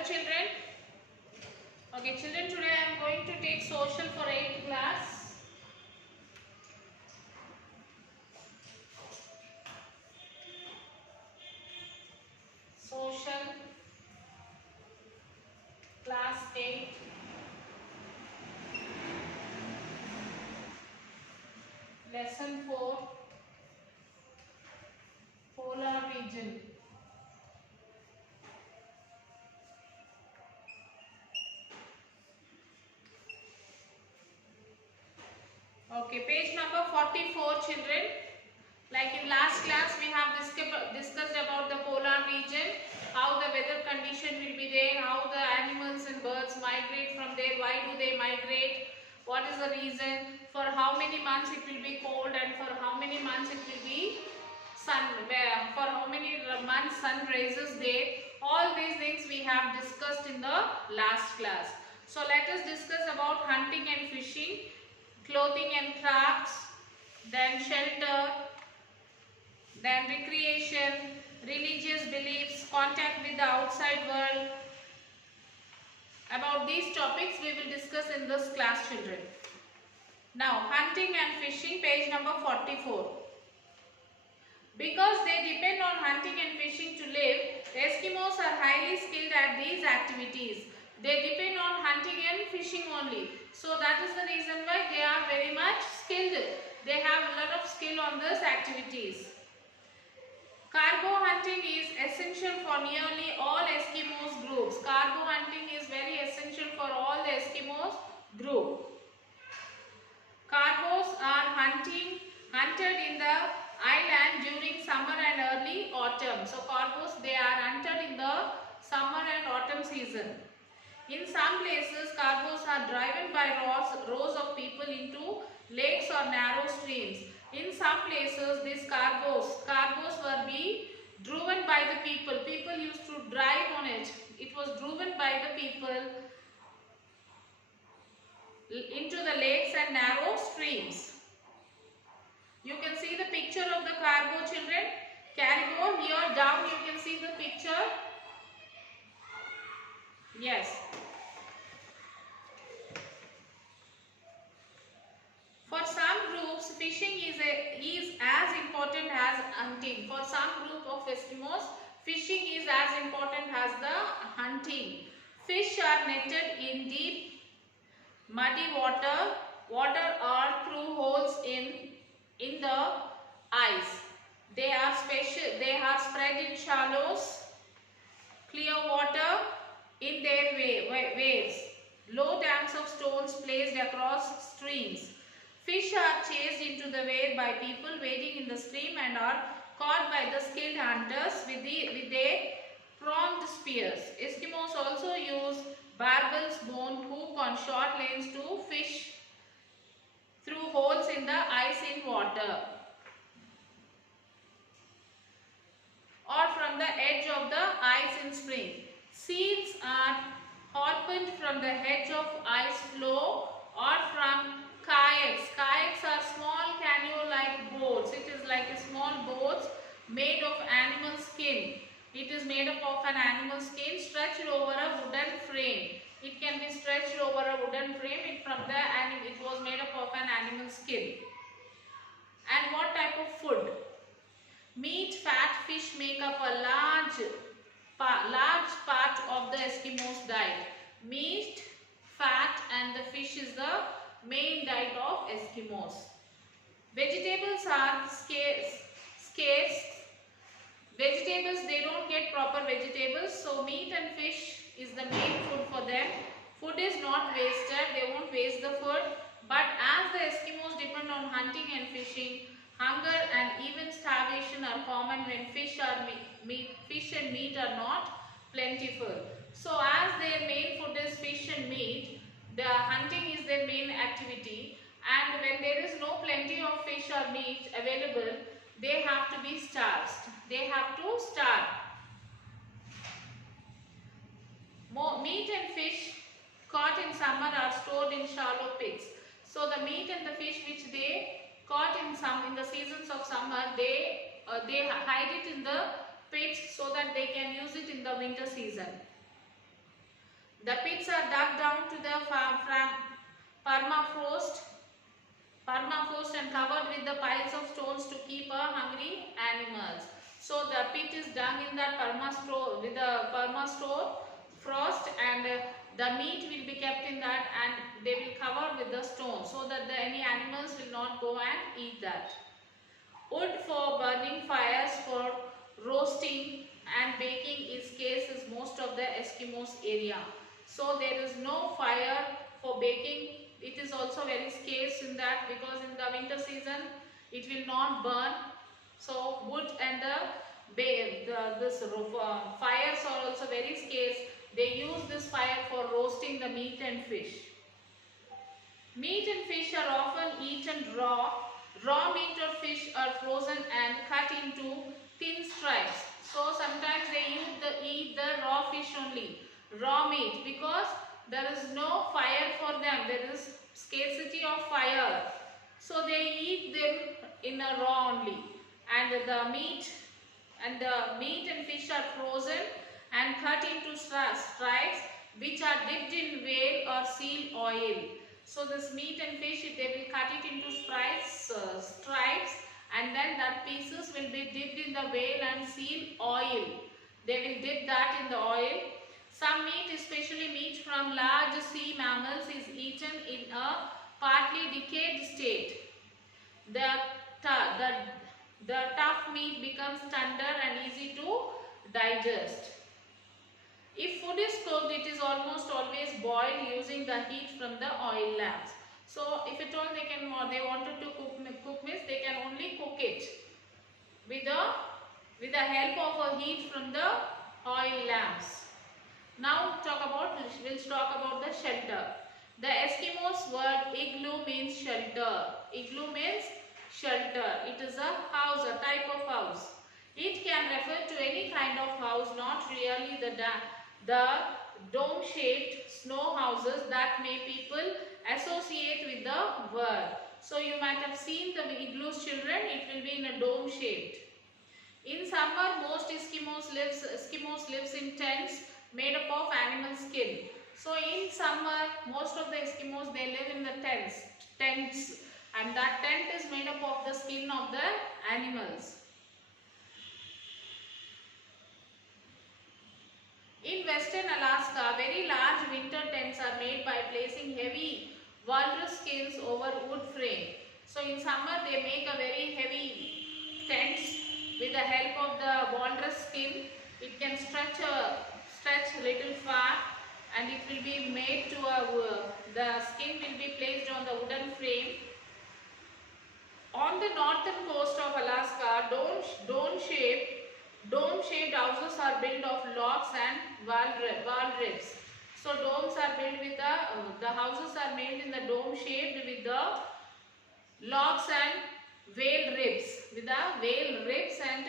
Hello children. Okay children, today I am going to take social for 8th class. Social class 8. Lesson 4. Polar region. Okay, page number 44 children. Like in last class we have discussed about the polar region, how the weather condition will be there, how the animals and birds migrate from there, why do they migrate, what is the reason, for how many months it will be cold and for how many months it will be sun, for how many months sun rises there. All these things we have discussed in the last class. So let us discuss about hunting and fishing, clothing and crafts, then shelter, then recreation, religious beliefs, contact with the outside world. About these topics we will discuss in this class children. Now hunting and fishing, page number 44. Because they depend on hunting and fishing to live, the Eskimos are highly skilled at these activities. They depend on hunting and fishing only. So that is the reason why they are very much skilled. They have a lot of skill on these activities. Cargo hunting is essential for nearly all Eskimos groups. Cargo hunting is very essential for all the Eskimos group. Cargos are hunted in the island during summer and early autumn. So cargos, they are hunted in the summer and autumn season. In some places, cargos are driven by rows of people into lakes or narrow streams. In some places, these cargos were being driven by the people. People used to drive on it. It was driven by the people into the lakes and narrow streams. You can see the picture of the cargo children. Cargo, here down you can see the picture. Yes. For some groups, fishing is as important as hunting. For some group of Eskimos, fishing is as important as the hunting. Fish are netted in deep, muddy water or through holes in the ice. They are spread in shallows, clear water in their waves. Low dams of stones placed across streams. Fish are chased into the wave by people wading in the stream and are caught by the skilled hunters with their pronged spears. Eskimos also use barbels, bone hook on short lanes to fish through holes in the ice in water or from the edge of the ice in spring. Seals are harpooned from the edge of ice floe or from kayaks. Kayaks are small canoe-like boats. It is like a small boats made of animal skin. It is made up of an animal skin stretched over a wooden frame. It can be stretched over a wooden frame. It was made up of an animal skin. And what type of food? Meat, fat, fish make up a large part of the Eskimos' diet. Meat, fat and the fish is the main diet of Eskimos. Vegetables are scarce. Vegetables, they don't get proper vegetables, so meat and fish is the main food for them. Food is not wasted, they won't waste the food, but as the Eskimos depend on hunting and fishing, hunger and even starvation are common when fish and meat are not plentiful. So as their main food is fish and meat, the hunting is their main activity, and when there is no plenty of fish or meat available, they have to be starved. They have to starve. Meat and fish caught in summer are stored in shallow pits. So the meat and the fish which they caught in the seasons of summer, they hide it in the pits so that they can use it in the winter season. The pits are dug down to the permafrost and covered with the piles of stones to keep hungry animals. So the pit is dug in that permastore with the permastore frost, and the meat will be kept in that, and they will cover with the stone so that any animals will not go and eat that. Wood for burning, fires for roasting and baking is scarce in most of the Eskimos area. So there is no fire for baking. It is also very scarce in that, because in the winter season it will not burn. So wood and fires are also very scarce. They use this fire for roasting the meat and fish. Meat and fish are often eaten raw. Raw meat or fish are frozen and cut into thin stripes. So sometimes they eat the raw fish only, raw meat, because there is no fire for them. There is scarcity of fire. So they eat them in a raw only. And the meat and fish are frozen and cut into stripes, which are dipped in whale or seal oil. So this meat and fish, they will cut it into stripes, and then that pieces will be dipped in the whale and seal oil. They will dip that in the oil. Some meat, especially meat from large sea mammals, is eaten in a partly decayed state. The tough meat becomes tender and easy to digest. If food is cooked, it is almost always boiled using the heat from the oil lamps. So if at all they wanted to cook means, they can only cook it with the help of a heat from the oil lamps. Now we'll talk about the shelter. The Eskimos word igloo means shelter. Igloo means shelter. It is a house, a type of house. It can refer to any kind of house, not really the dome-shaped snow houses that may people associate with the word. So you might have seen the igloos, children. It will be in a dome-shaped. In summer, most Eskimos lives in tents made up of animal skin. So in summer, most of the Eskimos, they live in the tents, and that tent is made up of the skin of the animals. In western Alaska, very large winter tents are made by placing heavy walrus skins over wood frame. So in summer, they make a very heavy tents with the help of the walrus skin. It can stretch a little far, and it will be made to the skin will be placed on the wooden frame. On the northern coast of Alaska, dome-shaped houses are built of logs and wall ribs. So domes are built with the houses are made in the dome shaped with the logs and whale ribs, and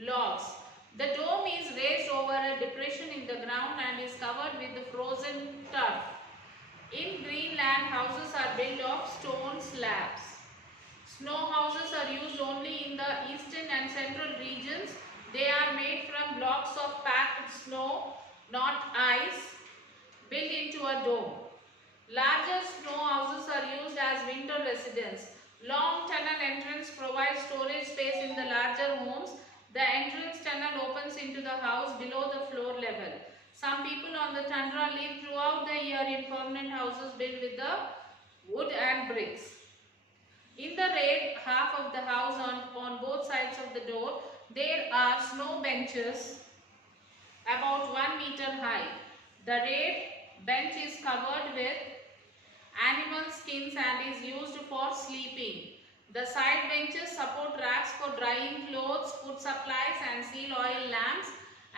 logs. The dome is raised over a depression in the ground and is covered with the frozen turf. In Greenland, houses are built of stone slabs. Snow houses are used only in the eastern and central regions. They are made from blocks of packed snow, not ice, built into a dome. Larger snow houses are used as winter residence. Long tunnel entrance provides storage space in the larger homes. The entrance tunnel opens into the house below the floor level. Some people on the tundra live throughout the year in permanent houses built with the wood and bricks. In the raid half of the house on both sides of the door, there are snow benches about 1 meter high. The raid bench is covered with animal skins and is used for sleeping. The side benches support racks for drying clothes, food supplies and seal oil lamps,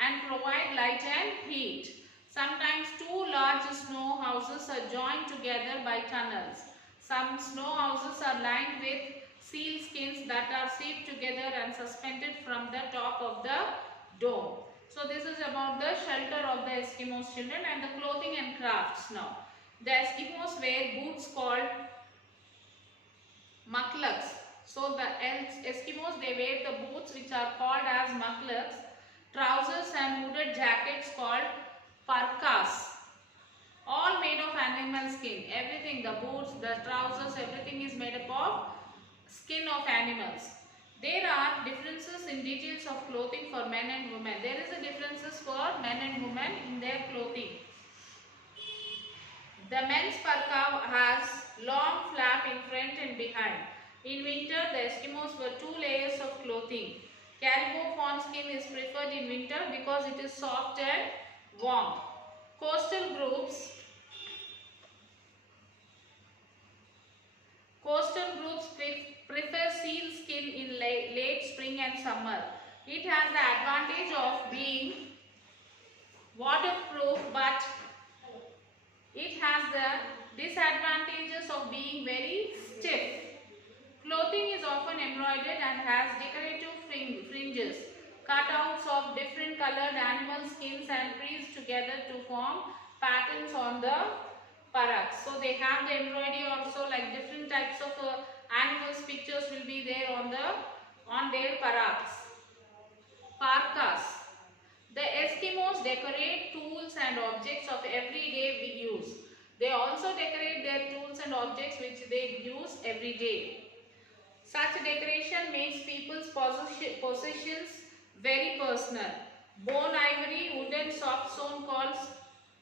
and provide light and heat. Sometimes two large snow houses are joined together by tunnels. Some snow houses are lined with seal skins that are sewed together and suspended from the top of the dome. So this is about the shelter of the Eskimos, children, and the clothing and crafts now. The Eskimos wear boots called mucklucks. So the Eskimos, they wear the boots which are called as muklets, trousers and hooded jackets called parkas. All made of animal skin. Everything, the boots, the trousers, everything is made up of skin of animals. There are differences in details of clothing for men and women. There is a differences for men and women in their clothing. The men's parka has long flap in front and behind. In winter, the Eskimos wear 2 layers of clothing. Caribou fawn skin is preferred in winter because it is soft and warm. Coastal groups prefer seal skin in late spring and summer. It has the advantage of being waterproof, but it has the disadvantages of being very stiff. Clothing is often embroidered and has decorative fringes, cutouts of different colored animal skins and pieced together to form patterns on the paraks. So they have the embroidery also, like different types of animals pictures will be there on their paraks. Parkas. The Eskimos decorate tools and objects of everyday use. They also decorate their tools and objects which they use every day. Such decoration makes people's possessions very personal. Bone ivory, wooden soft stone called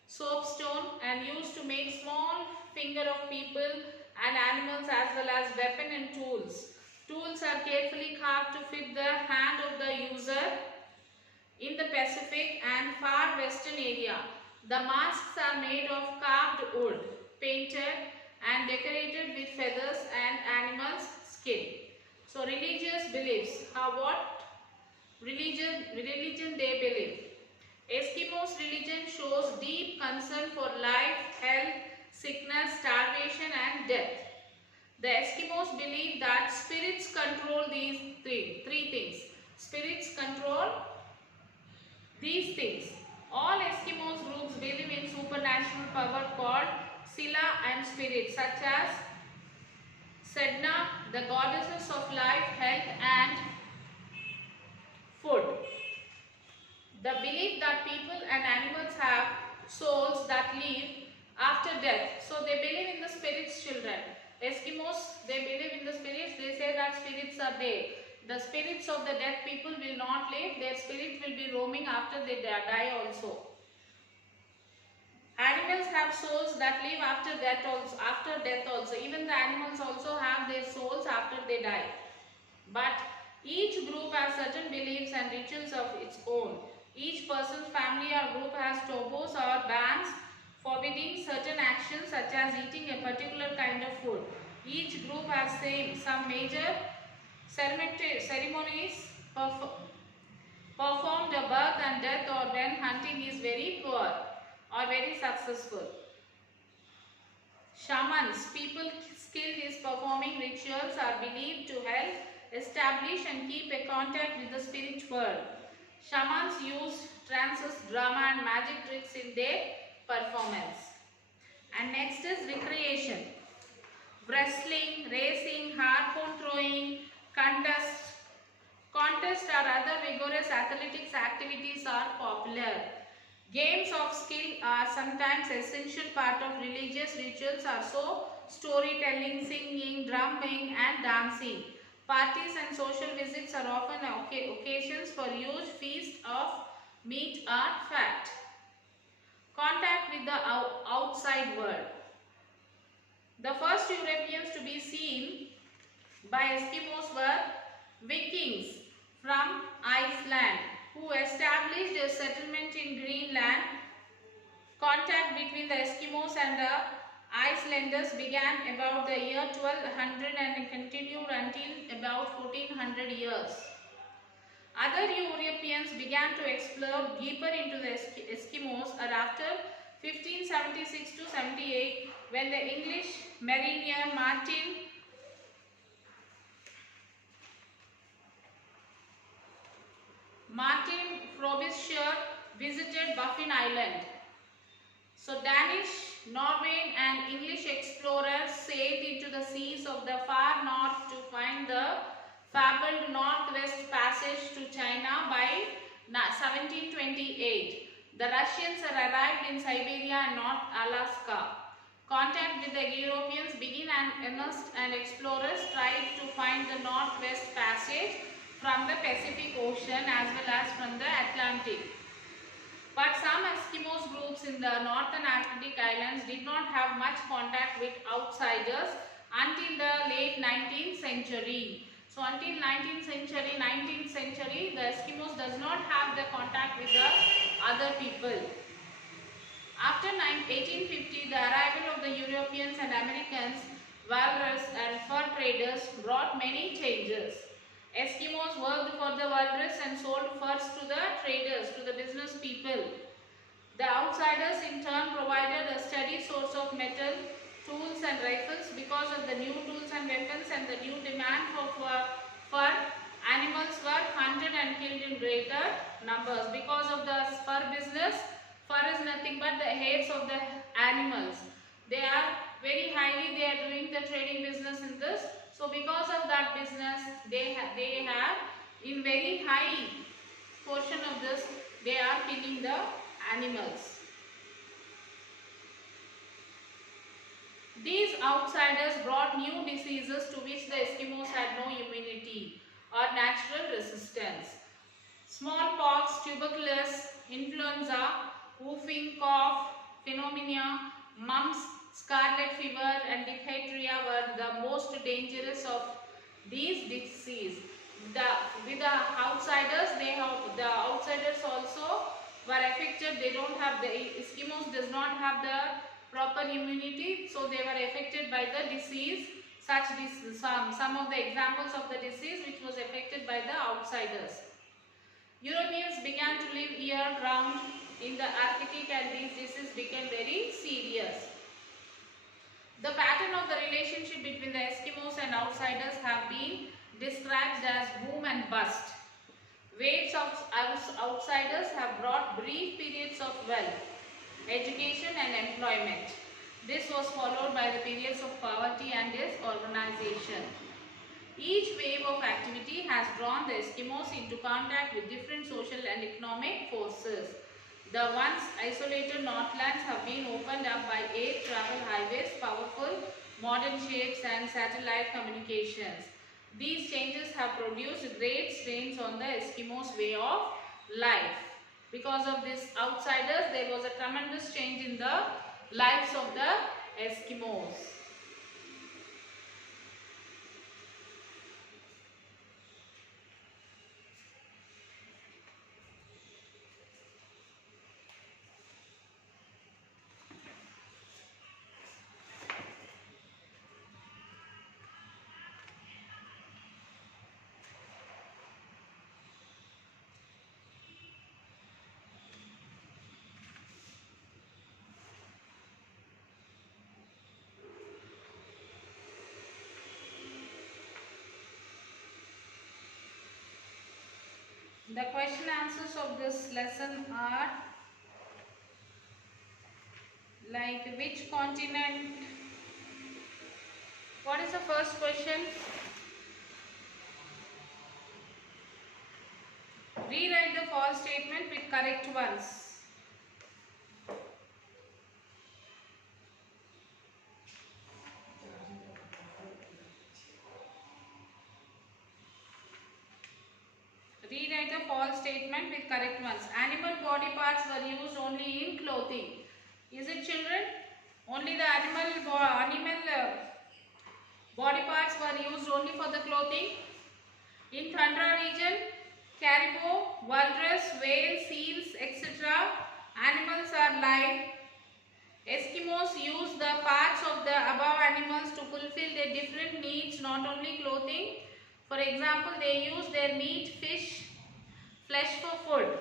soapstone, and used to make small finger of people and animals, as well as weapon and tools. Tools are carefully carved to fit the hand of the user. In the Pacific and far western area, the masks are made of carved wood, painted and decorated with feathers and animals' skin. So religious beliefs. What religion they believe? Eskimos' religion shows deep concern for life, health, sickness, starvation and death. The Eskimos believe that spirits control these three things. Spirits control these things. All Eskimos groups believe in supernatural power called Sila and spirits, such as Sedna, the goddesses of life, health and food. The belief that people and animals have souls that live after death. So they believe in the spirits, children. Eskimos, they believe in the spirits. They say that spirits are there. The spirits of the dead people will not live. Their spirit will be roaming after they die also. Animals have souls that live after death also. Even the animals also have their souls after they die. But each group has certain beliefs and rituals of its own. Each person's family or group has taboos or bans forbidding certain actions, such as eating a particular kind of food. Each group has some major ceremonies performed at birth and death, or when hunting is very poor or very successful. Shamans, people skilled in performing rituals, are believed to help establish and keep a contact with the spirit world. Shamans use trances, drama and magic tricks in their performance. And next is recreation. Wrestling, racing, harpoon throwing, contests or other vigorous athletics activities are popular. Games of skill are sometimes essential part of religious rituals, also storytelling, singing, drumming and dancing. Parties and social visits are often occasions for huge feast of meat or fat. Contact with the outside world. The first Europeans to be seen by Eskimos were Vikings from Iceland, who established a settlement in Greenland. Contact between the Eskimos and the Icelanders began about the year 1200 and continued until about 1400 years. Other Europeans began to explore deeper into the Eskimos after 1576 to 78, when the English mariner Martin Frobisher visited Baffin Island. So Danish, Norwegian and English explorers sailed into the seas of the far north to find the fabled Northwest Passage to China by 1728. The Russians arrived in Siberia and North Alaska. Contact with the Europeans began and earnest and explorers tried to find the Northwest Passage from the Pacific Ocean as well as from the Atlantic. But some Eskimos groups in the northern Arctic islands did not have much contact with outsiders until the late 19th century. So until 19th century, the Eskimos does not have the contact with the other people. After 1850, the arrival of the Europeans and Americans, walrus and fur traders brought many changes. Eskimos worked for the walrus and sold furs to the traders, to the business people. The outsiders in turn provided a steady source of metal, tools and rifles. Because of the new tools and weapons and the new demand for fur, animals were hunted and killed in greater numbers. Because of the fur business, fur is nothing but the hairs of the animals. They are very highly, they are doing the trading business in this. So because of that business, they have in very high portion of this, they are killing the animals. These outsiders brought new diseases to which the Eskimos had no immunity or natural resistance. Smallpox, tuberculosis, influenza, whooping cough, pneumonia, mumps, scarlet fever and diphtheria were the most dangerous of these diseases. With the outsiders, the outsiders also were affected. They don't have, the Eskimos does not have the proper immunity, so they were affected by the disease. Some of the examples of the disease which was affected by the outsiders. Europeans began to live year round in the Arctic and these diseases became very serious. The pattern of the relationship between the Eskimos and outsiders have been described as boom and bust. Waves of outsiders have brought brief periods of wealth, education and employment. This was followed by the periods of poverty and disorganization. Each wave of activity has drawn the Eskimos into contact with different social and economic forces. The once isolated Northlands have been opened up by air travel highways, powerful modern ships and satellite communications. These changes have produced great strains on the Eskimos' way of life. Because of these outsiders, there was a tremendous change in the lives of the Eskimos. The question answers of this lesson are like which continent? What is the first question? Rewrite the false statement with correct ones. Rewrite the false statement with correct ones. Animal body parts were used only in clothing. Is it, children? Only the animal body parts were used only for the clothing. In tundra region, caribou, walrus, whale, seals, etc. animals are live. Eskimos use the parts of the above animals to fulfill their different needs, not only clothing. For example, they use their meat, fish, flesh for food,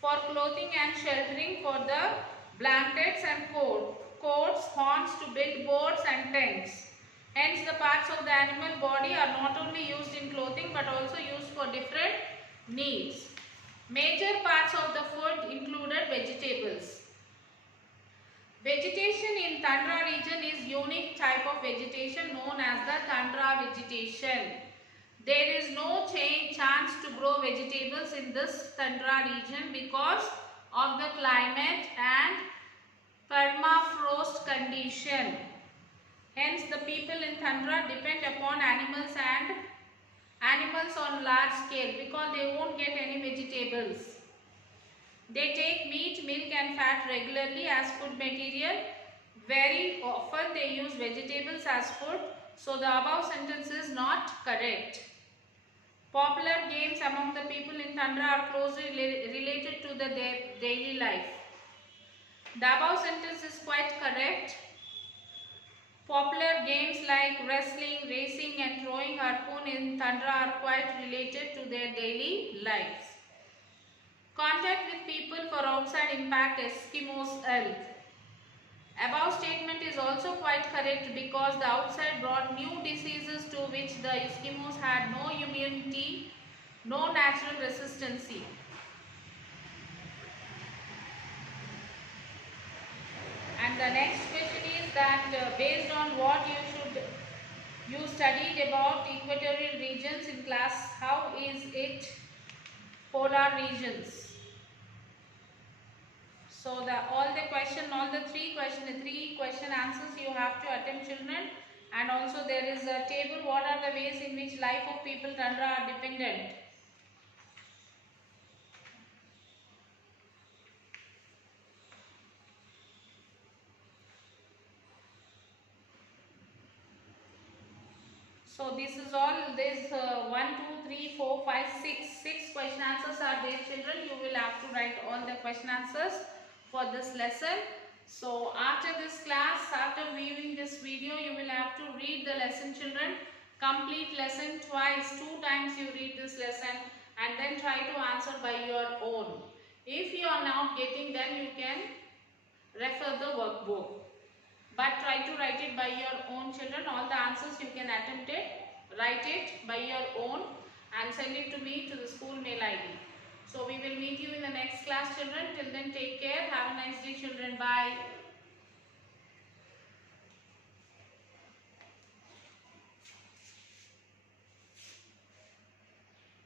for clothing and sheltering, for the blankets and coats, horns to build boats and tents. Hence, the parts of the animal body are not only used in clothing but also used for different needs. Major parts of the food included vegetables. Vegetation in tundra region is unique type of vegetation known as as the tundra vegetation. There is no chance to grow vegetables in this tundra region because of the climate and permafrost condition. Hence, the people in tundra depend upon animals on large scale because they won't get any vegetables. They take meat, milk and fat regularly as food material. Very often they use vegetables as food. So the above sentence is not correct. Popular games among the people in tundra are closely related to their daily life. The above sentence is quite correct. Popular games like wrestling, racing and throwing harpoon in tundra are quite related to their daily lives. Contact with people for outside impact Eskimos' health. Above statement is also quite correct because the outside brought new diseases to which the Eskimos had no immunity, no natural resistance. And the next question is that based on what you studied about equatorial regions in class, how is it polar regions? So all the three question answers you have to attempt, children. And also there is a table, what are the ways in which life of people tundra are dependent. So this is all, this 1, 2, 3, 4, 5, 6 question answers are there, children. You will have to write all the question answers for this lesson. So after this class, after viewing this video, you will have to read the lesson, children. Complete lesson twice, 2 times you read this lesson and then try to answer by your own. If you are not getting, then you can refer the workbook. But try to write it by your own, children. All the answers you can attempt it, write it by your own and send it to me to the school mail ID. So we will meet you in the next class, children. Till then, take care. Have a nice day, children. Bye.